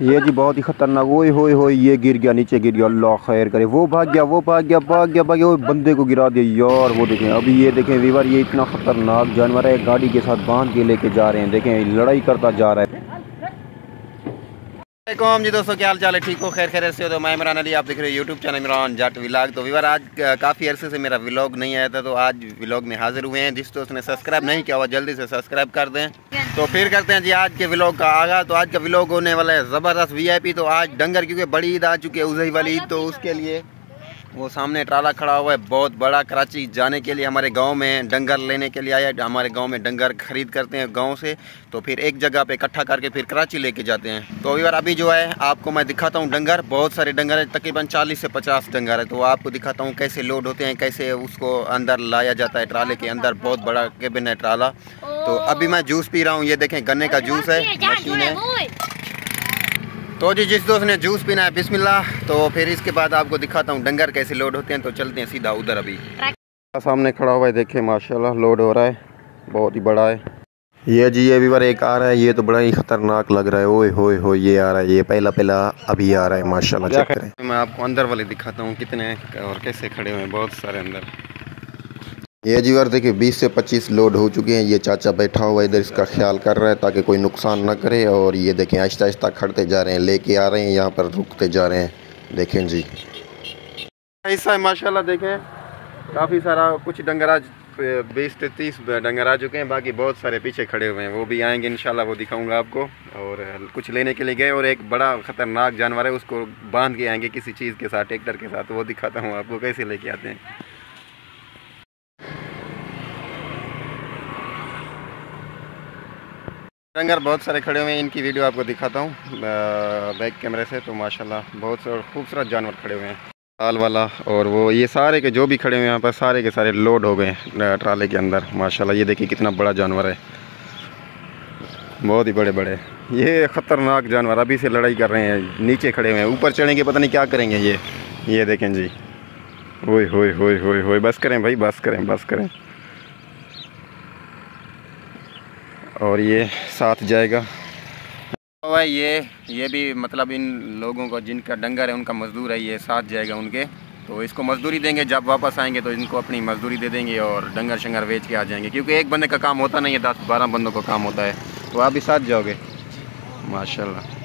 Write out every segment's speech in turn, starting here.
ये जी बहुत ही खतरनाक। ओए होए होए, ये गिर गया, नीचे गिर गया, अल्लाह खैर करे। वो भाग गया, वो भाग गया, भाग गया, भाग गया, वो बंदे को गिरा दिया यार। वो देखें अभी, ये देखें वीवर, ये इतना खतरनाक जानवर है, गाड़ी के साथ बांध के लेके जा रहे हैं। देखें लड़ाई करता जा रहा है। वालेकुम जी दोस्तों, क्या हाल चाल है? ठीक हो? खैर खैर से हो? तो मैं इमरान अली, आप देख रहे हो यूट्यूब चैनल इमरान जट व्लॉग। तो वीवर आज काफ़ी अरसे से मेरा व्लॉग नहीं आया था, तो आज व्लॉग में हाजिर हुए हैं। जिस दोस्त ने सब्सक्राइब नहीं किया हुआ जल्दी से सब्सक्राइब कर दें। तो फिर करते हैं जी आज के व्लॉग का आगाज़। तो आज का व्लॉग होने वाला है ज़बरदस्त VIP। तो आज डंगर, क्योंकि बड़ी ईद आ चुकी है, उज़ही वाली ईद, तो उसके लिए वो सामने ट्राला खड़ा हुआ है बहुत बड़ा। कराची जाने के लिए हमारे गांव में डंगर लेने के लिए आया। हमारे गांव में डंगर खरीद करते हैं गांव से, तो फिर एक जगह पे इकट्ठा करके फिर कराची लेके जाते हैं। तो अभी जो है आपको मैं दिखाता हूं डंगर। बहुत सारे डंगर है, तकरीबन 40 से 50 डंगर है। तो आपको दिखाता हूं कैसे लोड होते हैं, कैसे उसको अंदर लाया जाता है ट्राले के अंदर। बहुत बड़ा केबिन है ट्राला। तो अभी मैं जूस पी रहा हूँ, ये देखें गन्ने का जूस है, मशीन है। तो जी जिस दोस्त ने जूस पीना है बिस्मिल्लाह। तो फिर इसके बाद आपको दिखाता हूँ डंगर कैसे लोड होते हैं। तो चलते हैं सीधा उधर। अभी सामने खड़ा हुआ है, देखें माशाल्लाह लोड हो रहा है, बहुत ही बड़ा है। ये जी ये वीवर एक आ रहा है, ये तो बड़ा ही खतरनाक लग रहा है। ओए होए होए, ये आ रहा है, ये पहला पहला अभी आ रहा है माशाल्लाह। चेक करें। मैं आपको अंदर वाले दिखाता हूँ कितने और कैसे खड़े हुए हैं, बहुत सारे अंदर। ये जी वीवर देखिए 20 से 25 लोड हो चुके हैं। ये चाचा बैठा हुआ है इधर, इसका ख्याल कर रहा है ताकि कोई नुकसान ना करे। और ये देखें आहिस्ता आहिस्ता खड़ते जा रहे हैं, लेके आ रहे हैं, यहाँ पर रुकते जा रहे हैं। देखें जी ऐसा है माशाल्लाह। देखें काफ़ी सारा, कुछ डंगर आज 20 से 30 डंगर आ चुके हैं, बाकी बहुत सारे पीछे खड़े हुए हैं। वो भी आएंगे इंशाल्लाह, वो दिखाऊंगा आपको। और कुछ लेने के लिए गए और एक बड़ा ख़तरनाक जानवर है, उसको बांध के आएंगे किसी चीज़ के साथ, ट्रैक्टर के साथ। वो दिखाता हूँ आपको कैसे लेके आते हैं। डंगर बहुत सारे खड़े हुए हैं, इनकी वीडियो आपको दिखाता हूँ बैक कैमरे से। तो माशाल्लाह बहुत खूबसूरत जानवर खड़े हुए हैं, लाल वाला। और वो ये सारे के जो भी खड़े हुए हैं यहाँ पर, सारे के सारे लोड हो गए हैं ट्राले के अंदर माशाल्लाह। ये देखिए कितना बड़ा जानवर है, बहुत ही बड़े बड़े। ये ख़तरनाक जानवर अभी से लड़ाई कर रहे हैं, नीचे खड़े हुए हैं, ऊपर चढ़ेंगे पता नहीं क्या करेंगे ये देखें जी। ओए होए होए होए होए, बस करें भाई, बस करें, बस करें। और ये साथ जाएगा भाई। ये भी मतलब इन लोगों को जिनका डंगर है उनका मजदूर है, ये साथ जाएगा उनके। तो इसको मजदूरी देंगे, जब वापस आएंगे तो इनको अपनी मजदूरी दे देंगे और डंगर शंगर बेच के आ जाएंगे, क्योंकि एक बंदे का काम होता नहीं है, 10-12 बंदों का काम होता है। तो आप भी साथ जाओगे माशाल्लाह।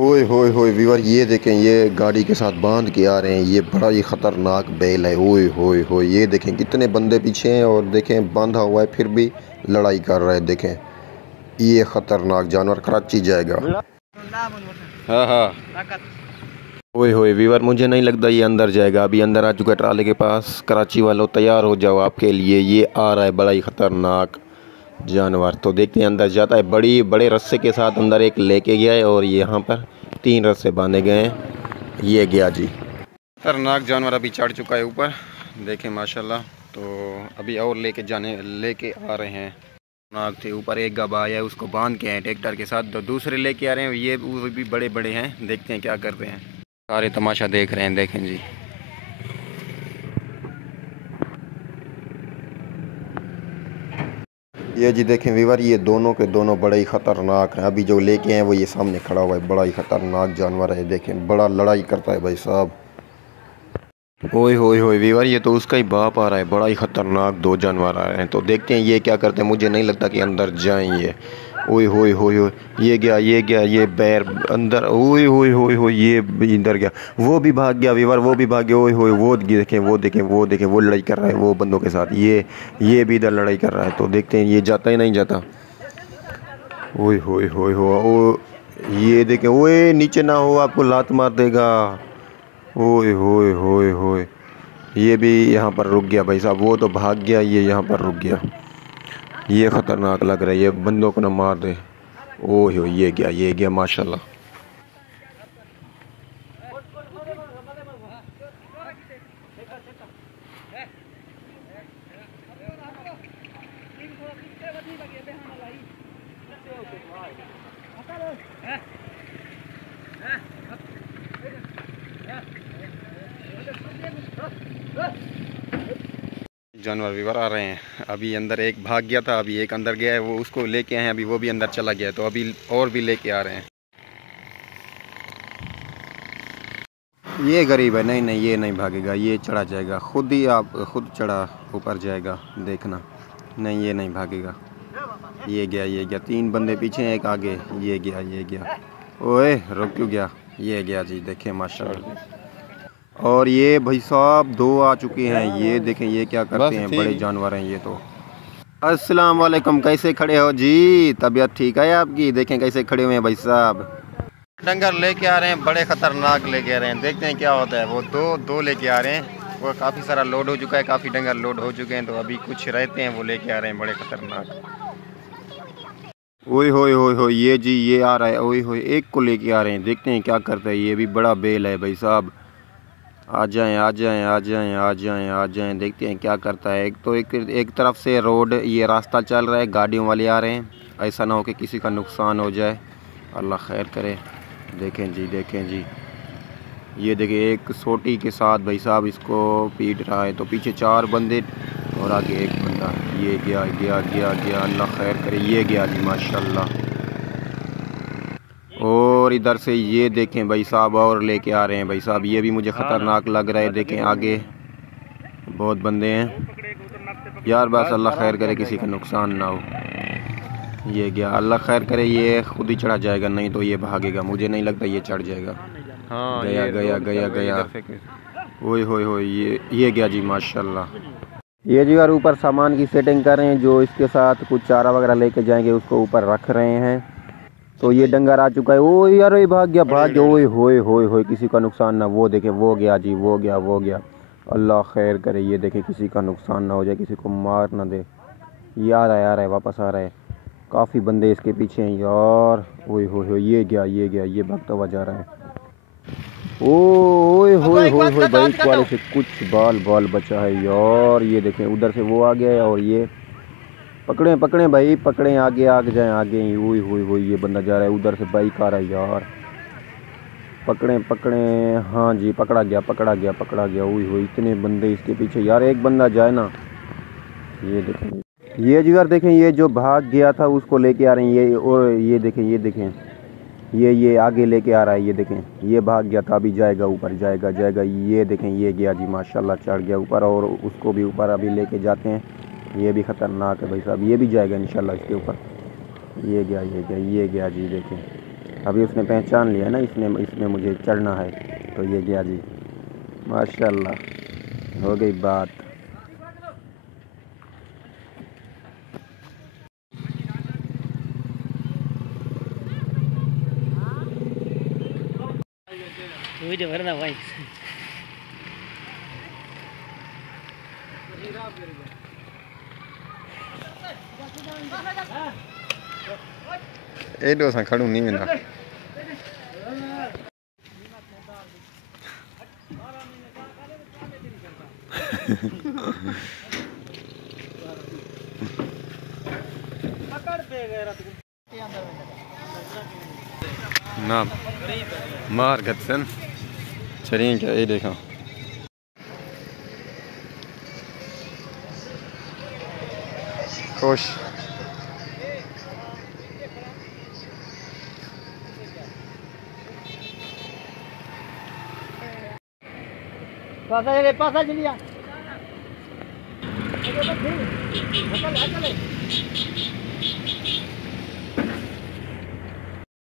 ओए होए होए वीवर, ये देखें ये गाड़ी के साथ बांध के आ रहे हैं। ये बड़ा ही ख़तरनाक बैल है। ओए होए होए, ये देखें कितने बंदे पीछे हैं और देखें बांधा हुआ है, फिर भी लड़ाई कर रहा है। देखें ये ख़तरनाक जानवर कराची जाएगा। हाँ हाँ। ओए होए वीवर, मुझे नहीं लगता ये अंदर जाएगा। अभी अंदर आ चुका है ट्राले के पास। कराची वालों तैयार हो जाओ, आपके लिए ये आ रहा है बड़ा ही ख़तरनाक जानवर। तो देखते हैं अंदर जाता है। बड़े रस्से के साथ अंदर एक लेके गया है और यहाँ पर 3 रस्से बांधे गए हैं। ये गया जी। खतरनाक जानवर अभी चढ़ चुका है ऊपर, देखें माशाल्लाह। तो अभी और लेके आ रहे हैं। नाग थे ऊपर, एक गबा आया है, उसको बांध के हैं ट्रैक्टर के साथ। तो दूसरे लेके आ रहे हैं, ये वो भी बड़े बड़े हैं, देखते हैं क्या करते हैं। सारे तमाशा देख रहे हैं, देखें जी। ये जी देखें वीवर, ये दोनों के दोनों बड़े ही ख़तरनाक हैं। अभी जो लेके हैं वो ये सामने खड़ा हुआ है, बड़ा ही ख़तरनाक जानवर है। देखें बड़ा लड़ाई करता है भाई साहब। ओए होए होए वीवर, ये तो उसका ही बाप आ रहा है। बड़ा ही ख़तरनाक 2 जानवर आ रहे हैं। तो देखते हैं ये क्या करते हैं। मुझे नहीं लगता कि अंदर जाएं ये। ओए होए होए होए, ये गया, ये गया, ये बैर अंदर। ओए होए होए होए, ये इधर गया, वो भी भाग गया वीवर, वो भी भाग गया। ओए होए, वो देखें, वो देखें, वो देखें, वो लड़ाई कर रहा है वो बंदों के साथ। ये भी इधर लड़ाई कर रहा है। तो देखते हैं ये जाता ही नहीं जाता। ओए होए होए हो, ओ ये देखें, ओए नीचे ना हो, आपको लात मार देगा। ओए होए होए होए, ये भी यहाँ पर रुक गया भाई साहब। वो तो भाग गया, ये यहाँ पर रुक गया। ये ख़तरनाक लग रहा है, ये बंदों को ना मार दे। ओह हो, ये गया माशाल्लाह। जानवर वीवर आ रहे हैं। अभी अंदर एक भाग गया था, अभी एक अंदर गया है, वो उसको लेके आए हैं, अभी वो भी अंदर चला गया है। तो अभी और भी लेके आ रहे हैं। ये गरीब है, नहीं नहीं ये नहीं भागेगा, ये चढ़ा जाएगा खुद ही, आप खुद चढ़ा ऊपर जाएगा, देखना। नहीं ये नहीं भागेगा, ये गया ये गया, 3 बंदे पीछे एक आगे, ये गया ये गया। ओए रुक क्यों गया, ये गया जी, देखें माशाल्लाह। और ये भाई साहब 2 आ चुके हैं, ये देखें ये क्या करते हैं, बड़े जानवर हैं ये तो। अस्सलाम वालेकुम, कैसे खड़े हो जी, तबीयत ठीक है आपकी? देखें कैसे खड़े हुए हैं भाई साहब। डंगर लेके आ रहे हैं, बड़े ख़तरनाक लेके आ रहे हैं, देखते हैं क्या होता है। वो दो लेके आ रहे हैं, वो काफ़ी सारा लोड हो चुका है, काफ़ी डंगर लोड हो चुके हैं, तो अभी कुछ रहते हैं वो लेके आ रहे हैं, बड़े ख़तरनाक। ओए होए होए होए, ये जी ये आ रहा है, ओए होए, एक को लेके आ रहे हैं, देखते हैं क्या करता है। ये भी बड़ा बेल है भाई साहब, आ जाएं आ जाएं आ जाएं आ जाएं आ जाएं, देखते हैं क्या करता है। एक तो एक तरफ से रोड ये रास्ता चल रहा है, गाड़ियों वाले आ रहे हैं, ऐसा ना हो कि किसी का नुकसान हो जाए, अल्लाह खैर करे। देखें जी देखें जी, ये देखें एक सोटी के साथ भाई साहब इसको पीट रहा है, तो पीछे 4 बंदे और आगे एक बंदा। ये गया गया गया गया, अल्लाह खैर करे, ये गया जी माशाल्लाह। और इधर से ये देखें भाई साहब और लेके आ रहे हैं भाई साहब, ये भी मुझे ख़तरनाक लग रहा है। देखें आगे बहुत बंदे हैं यार, बस अल्लाह खैर करे किसी का नुकसान ना हो। ये गया, अल्लाह खैर करे, ये खुद ही चढ़ा जाएगा, नहीं तो ये भागेगा, मुझे नहीं लगता ये चढ़ जाएगा। हाँ, गया गया गया गया, ओए होए होए, ये गया जी माशाल्लाह। ये जी यार ऊपर सामान की सेटिंग कर रहे हैं, जो इसके साथ कुछ चारा वगैरह लेके जाएंगे उसको ऊपर रख रहे हैं। तो ये डंगर आ चुका है, ओ यार ये भाग गया, ओए होए होए होए, किसी का नुकसान ना। वो देखे वो गया जी, वो गया, अल्लाह खैर करे, ये देखे किसी का नुकसान ना हो जाए, किसी को मार ना दे। ये आ रहा है वापस आ रहा है, काफ़ी बंदे इसके पीछे हैं यार। ओए होए होए, ये गया ये भागता हुआ जा रहा है। ओए होए होए होए, बाइक वाले से कुछ बाल बचा है यार। ये देखें उधर से वो आ गया है, और ये पकड़े भाई पकड़े, आगे जाएं आगे। ओए होए होए, ये बंदा जा रहा है, उधर से बाइक आ रहा है यार। पकड़े, हाँ जी पकड़ा गया। ओए होए, इतने बंदे इसके पीछे यार, एक बंदा जाए ना। ये देखें ये जी यार, देखें ये जो भाग गया था उसको लेके आ रहे हैं ये, और ये देखें ये आगे लेके आ रहा है। ये देखें ये भाग गया था, अभी जाएगा ऊपर, जाएगा। ये देखें ये गया जी माशाल्लाह, चढ़ गया ऊपर, और उसको भी ऊपर अभी लेके जाते हैं। ये भी ख़तरनाक है भाई साहब, ये भी जाएगा इंशाल्लाह इसके ऊपर। ये गया जी, देखें अभी उसने पहचान लिया ना, इसमें मुझे चढ़ना है, तो ये गया जी माशाल्लाह, हो गई बात। भरना भाई एडो सा खड़ू नहीं वेंदा। ना मार गत्सन चरिए क्या, ये देखा खुश। पासा चलिया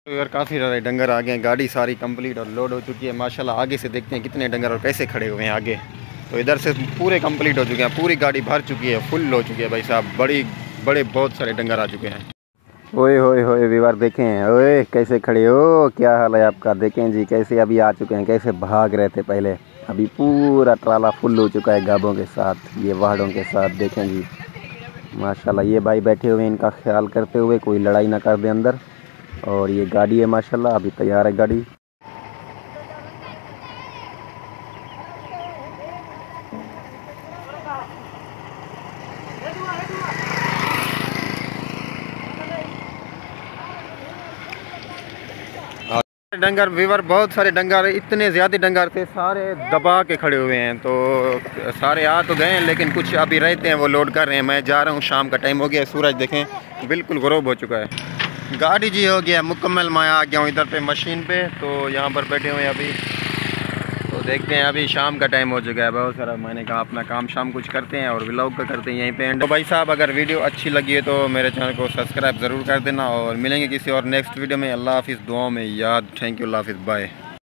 तो यार काफ़ी ज़्यादा डंगर आ गए हैं, गाड़ी सारी कंप्लीट और लोड हो चुकी है माशाल्लाह। आगे से देखते हैं कितने डंगर और कैसे खड़े हुए हैं आगे। तो इधर से पूरे कंप्लीट हो चुके हैं, पूरी गाड़ी भर चुकी है, फुल हो चुकी है भाई साहब, बड़े बहुत सारे डंगर आ चुके हैं। ओए होए होए व्यूअर, देखें ओए कैसे खड़े हो, क्या हाल है आपका? देखें जी कैसे अभी आ चुके हैं, कैसे भाग रहे थे पहले, अभी पूरा ट्राला फुल हो चुका है गाबों के साथ, ये वाहड़ों के साथ। देखें जी माशाल्लाह, ये भाई बैठे हुए हैं इनका ख्याल करते हुए, कोई लड़ाई ना कर दे अंदर। और ये गाड़ी है माशाल्लाह, अभी तैयार है गाड़ी। डंगर वीवर बहुत सारे डंगर, इतने ज़्यादा डंगर थे, सारे दबा के खड़े हुए हैं। तो सारे आ तो गए हैं, लेकिन कुछ अभी रहते हैं, वो लोड कर रहे हैं। मैं जा रहा हूँ, शाम का टाइम हो गया है, सूरज देखें बिल्कुल ग़ुरूब हो चुका है। गाड़ी जी हो गया मुकम्मल, मैं आ गया हूँ इधर पे मशीन पे, तो यहाँ पर बैठे हुए हैं अभी। तो देखते हैं, अभी शाम का टाइम हो चुका है बहुत सारा। मैंने कहा अपना काम शाम कुछ करते हैं और व्लॉग का करते हैं यहीं पे एंड। तो भाई साहब अगर वीडियो अच्छी लगी है तो मेरे चैनल को सब्सक्राइब ज़रूर कर देना और मिलेंगे किसी और नेक्स्ट वीडियो में। अल्लाह हाफिज़, दुआओं में याद। थैंक यू, अल्लाह हाफिज़, बाय।